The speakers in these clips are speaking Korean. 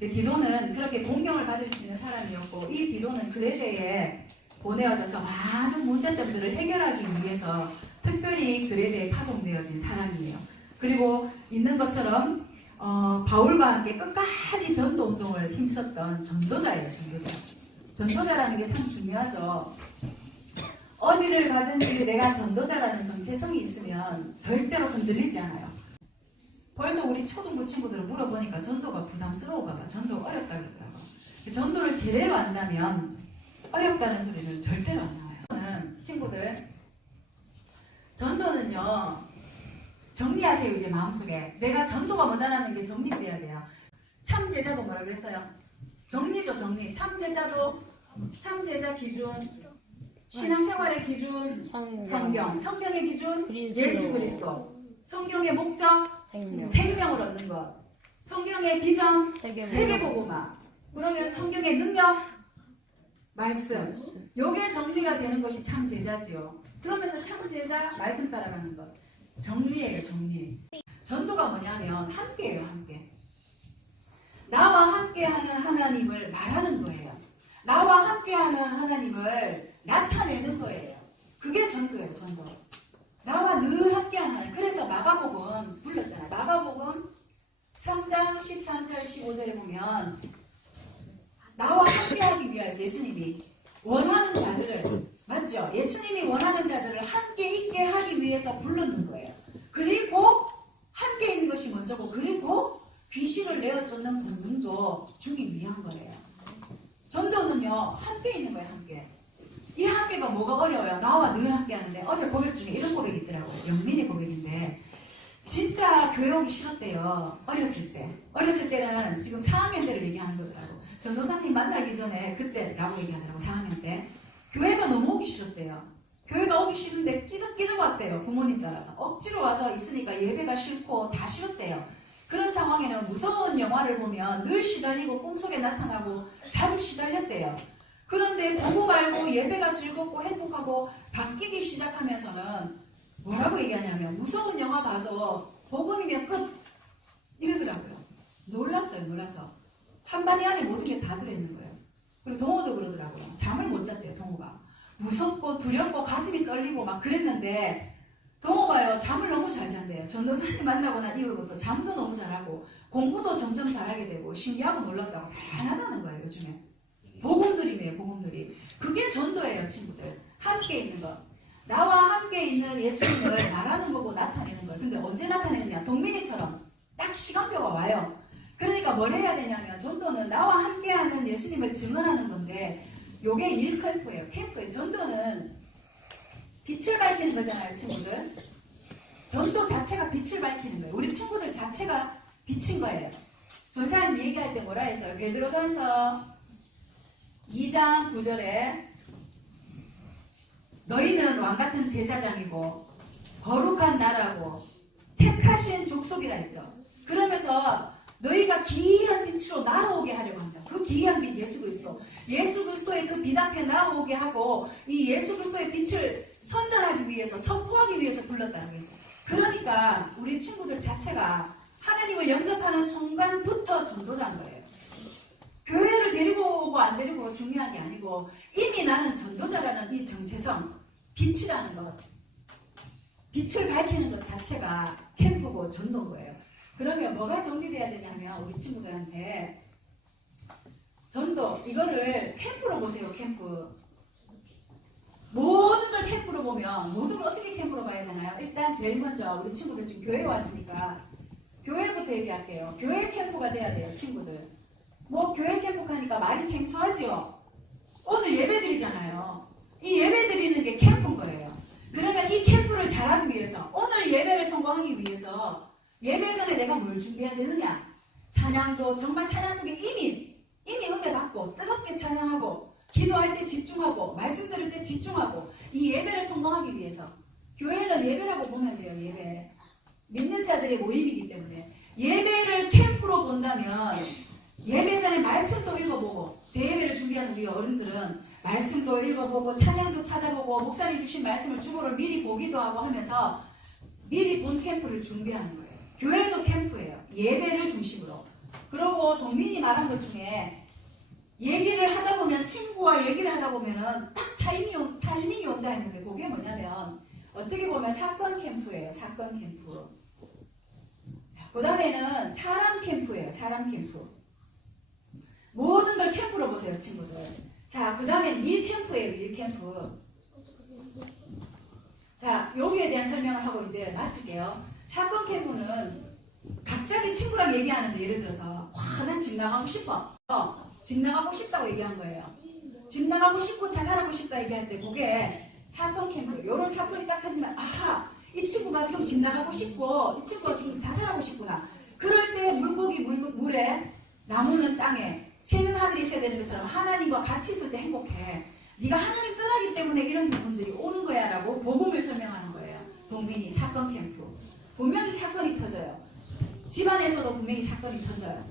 디도는 그렇게 공경을 받을 수 있는 사람이었고 이 디도는 그레데에 보내어져서 많은 문제점들을 해결하기 위해서 특별히 그레데에 파송되어진 사람이에요. 그리고 있는 것처럼 바울과 함께 끝까지 전도 운동을 힘썼던 전도자예요. 전도자라는 게 참 중요하죠. 어디를 가든지 내가 전도자라는 정체성이 있으면 절대로 흔들리지 않아요. 벌써 우리 초등부 친구들을 물어보니까 전도가 부담스러운가 봐. 전도 어렵다 그러더라고. 전도를 제대로 안다면 어렵다는 소리는 절대로 안 나와요. 친구들, 전도는요, 정리하세요. 이제 마음속에 내가 전도가 뭐다라는 게 정리돼야 돼요. 참 제자도 뭐라 그랬어요? 정리죠. 정리. 참 제자 기준, 신앙생활의 기준 성경, 성경의 기준 예수 그리스도, 성경의 목적 생명을 얻는 것, 성경의 비전 세계복음화, 그러면 성경의 능력 말씀, 요게 정리가 되는 것이 참 제자지요. 그러면서 참 제자 말씀 따라가는 것, 정리예요. 정리. 전도가 뭐냐면 함께예요. 함께. 나와 함께하는 하나님을 말하는 거예요. 나와 함께하는 하나님을 나타내는 거예요. 그게 전도예요. 전도. 나와 늘 함께하는 하나님. 그래서 마가복음 불렀잖아요. 마가복음 3장 13절 15절에 보면 나와 함께하기 위해서 예수님이 원하는 자들을, 맞죠? 예수님이 원하는 자들을 함께 있게 하기 위해서 불렀는 거예요. 그리고 함께 있는 것이 먼저고, 그리고 귀신을 내어 쫓는 본능도 주기 위한 거예요. 전도는요, 함께 있는 거예요. 함께. 이 함께가 뭐가 어려워요? 나와 늘 함께 하는데, 어제 고백 중에 이런 고백이 있더라고요. 영민의 고백인데, 진짜 교회 오기 싫었대요. 어렸을 때. 어렸을 때는 지금 4학년 때를 얘기하는 거더라고. 전도사님 만나기 전에 그때라고 얘기하더라고. 4학년 때. 교회가 너무 오기 싫었대요. 교회가 오기 싫은데 끼적끼적 왔대요. 부모님 따라서. 억지로 와서 있으니까 예배가 싫고 다 싫었대요. 그런 상황에는 무서운 영화를 보면 늘 시달리고 꿈속에 나타나고 자주 시달렸대요. 그런데 보고 말고 예배가 즐겁고 행복하고 바뀌기 시작하면서는 뭐라고 얘기하냐면 무서운 영화 봐도 복음이면 끝 이러더라고요. 놀랐어요. 놀라서 한마디 안에 모든 게 다 들어있는 거예요. 그리고 동호도 그러더라고요. 잠을 못 잤대요. 동호가 무섭고 두렵고 가슴이 떨리고 막 그랬는데 동호가요 잠을 너무 잘 잔대요. 전도사님 만나고 난 이후로부터 잠도 너무 잘하고 공부도 점점 잘하게 되고 신기하고 놀랐다고 편안하다는 거예요. 요즘에 복음들이네요. 복음들이. 그게 전도예요. 친구들. 함께 있는 것. 나와 함께 있는 예수님을 말하는 거고 나타내는 거예요. 근데 언제 나타내느냐? 동민이처럼 딱 시간표가 와요. 그러니까 뭘 해야 되냐면 전도는 나와 함께하는 예수님을 증언하는 건데 요게 일 캠프예요. 캠프예요. 전도는 빛을 밝히는 거잖아요. 친구들. 전도 자체가 빛을 밝히는 거예요. 우리 친구들 자체가 빛인 거예요. 전사님 얘기할 때 뭐라 했어요? 베드로전서 2장 9절에 너희는 왕같은 제사장이고 거룩한 나라고 택하신 족속이라 했죠. 그러면서 너희가 기이한 빛으로 날아오게 하려고 한다. 그 기이한 빛 예수 그리스도. 예수 그리스도의 그 빛 앞에 나오게 하고 이 예수 그리스도의 빛을 선전하기 위해서 선포하기 위해서 불렀다는 거예요. 그러니까 우리 친구들 자체가 하나님을 영접하는 순간부터 전도자인 거예요. 교회를 데리고 오고 안 데리고 오고 중요한 게 아니고 이미 나는 전도자라는 이 정체성, 빛이라는 것, 빛을 밝히는 것 자체가 캠프고 전도인 거예요. 그러면 뭐가 정리돼야 되냐면 우리 친구들한테 전도, 이거를 캠프로 보세요. 캠프. 모든 걸 캠프로 보면 모든 걸 어떻게 캠프로 봐야 되나요? 일단 제일 먼저 우리 친구들 지금 교회에 왔으니까 교회부터 얘기할게요. 교회 캠프가 돼야 돼요. 친구들. 뭐 교회 캠프 하니까 말이 생소하죠. 오늘 예배 드리잖아요. 이 예배 드리는 게 캠프인 거예요. 그러면 이 캠프를 잘하기 위해서 오늘 예배를 성공하기 위해서 예배 전에 내가 뭘 준비해야 되느냐? 찬양도 정말 찬양 속에 이미 은혜 받고 뜨겁게 찬양하고 기도할 때 집중하고 말씀 들을 때 집중하고 이 예배를 성공하기 위해서 교회는 예배라고 보면 돼요. 예배. 믿는 자들의 모임이기 때문에 예배를 캠프로 본다면 예배 전에 말씀도 읽어보고 대예배를 준비하는 우리 어른들은 말씀도 읽어보고 찬양도 찾아보고 목사님 주신 말씀을 주보를 미리 보기도 하고 하면서 미리 본 캠프를 준비하는 거예요. 교회도 캠프예요. 예배를 중심으로. 그러고 동민이 말한 것 중에 얘기를 하다 보면 친구와 얘기를 하다 보면은 딱 타이밍이 온다 했는데 그게 뭐냐면 어떻게 보면 사건 캠프예요. 사건 캠프. 그 다음에는 사람 캠프예요. 사람 캠프. 모든 걸 캠프로 보세요, 친구들. 자, 그 다음엔 일 캠프예요. 일 캠프. 자, 여기에 대한 설명을 하고 이제 마칠게요. 사건 캠프는 갑자기 친구랑 얘기하는데 예를 들어서 난 집 나가고 싶어. 집 나가고 싶다고 얘기한 거예요. 집 나가고 싶고 자살하고 싶다 얘기할 때 그게 사건 캠프. 이런 사건이 딱 터지면 아하, 이 친구가 지금 집 나가고 싶고 이 친구가 지금 자살하고 싶구나. 그럴 때 물고기 물에 나무는 땅에 새는 하늘이 있어야 되는 것처럼 하나님과 같이 있을 때 행복해. 네가 하나님 떠나기 때문에 이런 부분들이 오는 거야 라고 복음을 설명하는 거예요. 동민이 사건 캠프. 분명히 사건이 터져요. 집안에서도 분명히 사건이 터져요.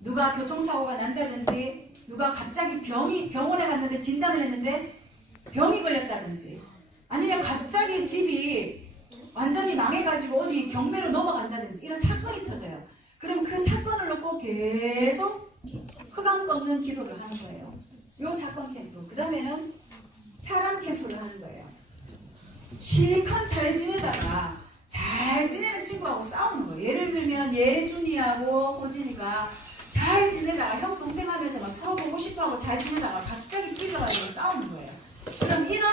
누가 교통사고가 난다든지 누가 갑자기 병원에 갔는데 진단을 했는데 병이 걸렸다든지 아니면 갑자기 집이 완전히 망해가지고 어디 경매로 넘어간다든지 이런 사건이 터져요. 그럼 그 사건을 놓고 계속 흑암 꺾는 기도를 하는 거예요. 요 사건 캠프. 그 다음에는 사람 캠프를 하는 거예요. 실컷 잘 지내다가 잘 지내는 친구하고 싸우는 거예요. 예를 들면 예준이하고 호진이가 잘 지내다가 형 동생 하면서 막 서로 보고 싶어하고 잘 지내다가 갑자기 끼져가지고 싸우는 거예요. 그럼 이런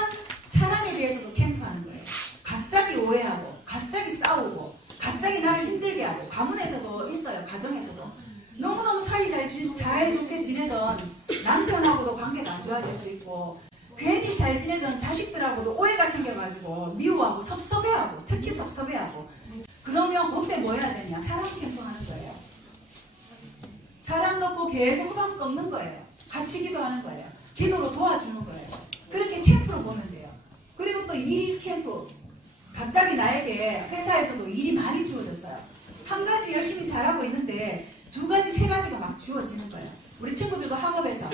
사람에 대해서도 캠프하는 거예요. 갑자기 오해하고 갑자기 싸우고 갑자기 나를 힘들게 하고 가문에서도 있어요. 가정에서도 너무너무 사이 잘 좋게 지내던 남편하고도 관계가 안 좋아질 수 있고 괜히 잘 지내던 자식들하고도 오해가 생겨가지고 미워하고 섭섭해하고 특히 섭섭해하고 그러면 그때 뭐 해야 되냐? 사람 캠프 하는 거예요. 사람 놓고 계속 흑암 꺾는 거예요. 같이 기도하는 거예요. 기도로 도와주는 거예요. 그렇게 캠프로 보면 돼요. 그리고 또 일 캠프. 갑자기 나에게 회사에서도 일이 많이 주어졌어요. 한 가지 열심히 잘하고 있는데 두 가지, 세 가지가 막 주어지는 거예요. 우리 친구들도 학업에서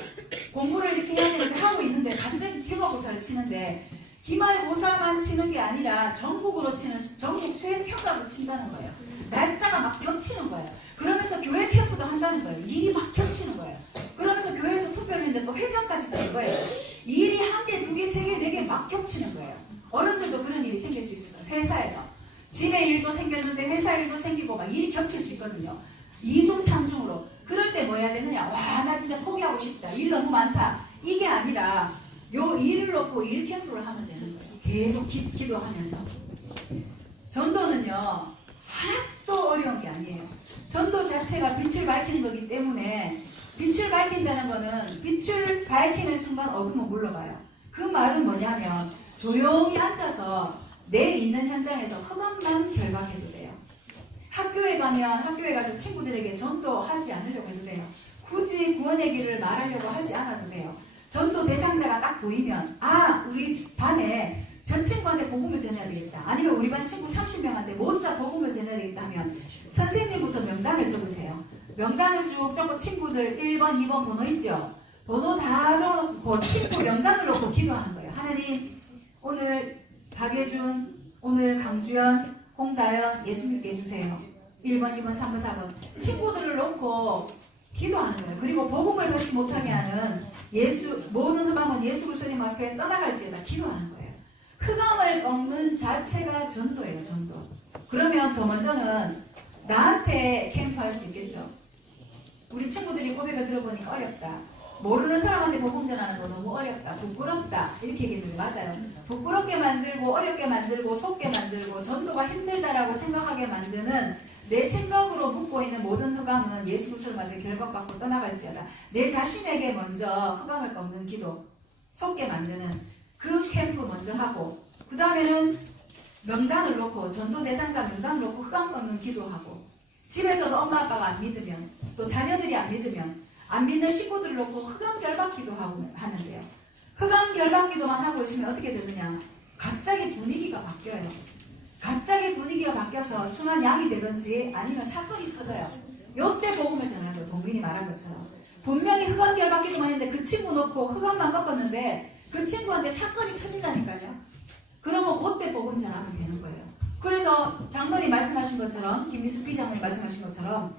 공부를 이렇게 해야 되는데 하고 있는데 갑자기 기말고사를 치는데 기말고사만 치는 게 아니라 전국으로 치는 전국 수행평가도 친다는 거예요. 날짜가 막 겹치는 거예요. 그러면서 교회 캠프도 한다는 거예요. 일이 막 겹치는 거예요. 그러면서 교회에서 투표를 했는데 또 회장까지 된 거예요. 일이 한 개, 두 개, 세 개, 네 개 막 겹치는 거예요. 어른들도 그런 일이 생길 수 있어요. 회사에서. 집에 일도 생겼는데 회사 일도 생기고 막 일이 겹칠 수 있거든요. 2중, 3중으로. 그럴 때 뭐 해야 되느냐? 와, 나 진짜 포기하고 싶다. 일 너무 많다. 이게 아니라 요 일을 놓고 일 캠프를 하면 되는 거예요. 계속 기도하면서. 전도는요. 하나도 어려운 게 아니에요. 전도 자체가 빛을 밝히는 거기 때문에 빛을 밝힌다는 거는 빛을 밝히는 순간 어둠은 물러가요. 그 말은 뭐냐면 조용히 앉아서 내 있는 현장에서 흑암만 결박해도 돼요. 학교에 가면 학교에 가서 친구들에게 전도하지 않으려고 해도 돼요. 굳이 구원 얘기를 말하려고 하지 않아도 돼요. 전도 대상자가 딱 보이면 우리 반에 전 친구한테 복음을 전해야 되겠다. 아니면 우리 반 친구 30명한테 모두 다 복음을 전해야 되겠다 하면 선생님부터 명단을 적으세요. 명단을 쭉 적고 친구들 1번, 2번 번호 있죠? 번호 다 적어놓고 친구 명단을 놓고 기도하는 거예요. 하나님, 오늘 박예준, 오늘 강주연, 홍다연 예수 믿게 해주세요. 1번, 2번, 3번, 4번 친구들을 놓고 기도하는 거예요. 그리고 복음을 받지 못하게 하는 모든 흑암은 예수 그리스도님 앞에 떠나갈지어다 기도하는 거예요. 흑암을 꺾는 자체가 전도예요. 전도. 그러면 더 먼저는 나한테 캠프할 수 있겠죠. 우리 친구들이 고백을 들어보니까 어렵다. 모르는 사람한테 복음 전하는 거 너무 어렵다. 부끄럽다. 이렇게 얘기했는데 맞아요. 부끄럽게 만들고 어렵게 만들고 속게 만들고 전도가 힘들다라고 생각하게 만드는 내 생각으로 묻고 있는 모든 흑암은 예수 그리스도를 만들 결박받고 떠나갈지어다. 내 자신에게 먼저 흑암을 꺾는 기도, 속게 만드는 그 캠프 먼저 하고 그 다음에는 명단을 놓고 전도 대상자 명단을 놓고 흑암 꺾는 기도하고 집에서도 엄마 아빠가 안 믿으면 또 자녀들이 안 믿으면 안 믿는 식구들을 놓고 흑암 결박 기도하고 하는데요. 흑암 결박 기도만 하고 있으면 어떻게 되느냐? 갑자기 분위기가 바뀌어요. 갑자기 분위기가 바뀌어서 순한 양이 되든지 아니면 사건이 터져요. 요때 복음을 전하는 거예요. 동민이 말한 것처럼. 분명히 흑암 결박 기도만 했는데 그 친구 놓고 흑암만 꺾었는데 그 친구한테 사건이 터진다니까요. 그러면 그때 복음 전하면 되는 거예요. 그래서 장로님 말씀하신 것처럼 김미숙 비장로님 말씀하신 것처럼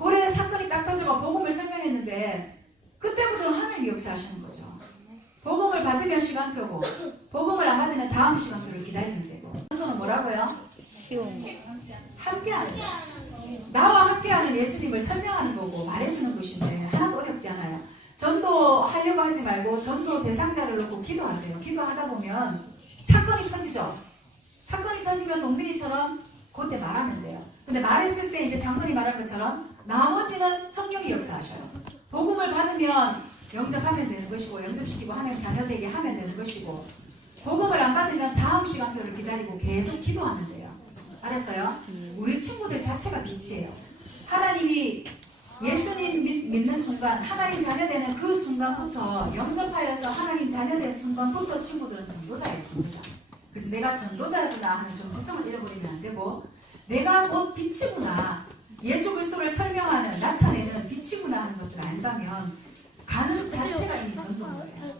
고래 사건이 딱 터져가 복음을 설명했는데 그때부터는 하나님이 역사하시는 거죠. 복음을 받으면 시간표고 복음을 안 받으면 다음 시간표를 기다리면 되고. 전도는 뭐라고요? 함께하는 거. 나와 함께하는 예수님을 설명하는 거고 말해주는 것인데 하나도 어렵지 않아요. 전도 하려고 하지 말고 전도 대상자를 놓고 기도하세요. 기도하다 보면 사건이 터지죠. 사건이 터지면 동민이처럼 그때 말하면 돼요. 근데 말했을 때 이제 장군이 말한 것처럼 나머지는 성령이 역사하셔요. 복음을 받으면 영접하면 되는 것이고 영접시키고 하나님 자녀되게 하면 되는 것이고 복음을 안 받으면 다음 시간표를 기다리고 계속 기도하면 돼요. 알았어요? 우리 친구들 자체가 빛이에요. 하나님이 예수님 믿는 순간 하나님 자녀되는 그 순간부터 영접하여서 하나님 자녀된 순간부터 친구들은 전도자예요. 전도자. 그래서 내가 전도자구나 하는 정체성을 잃어버리면 안 되고 내가 곧 빛이구나 예수 그리스도를 설명하는 나타내는 빛이구나 하는 것을 안다면 가는 자체가 이미 전도인 거예요.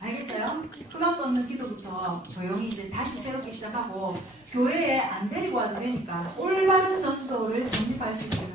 알겠어요? 흑암도 없는 기도부터 조용히 이제 다시 새롭게 시작하고 교회에 안 데리고 와도 되니까 올바른 전도를 정립할 수 있도록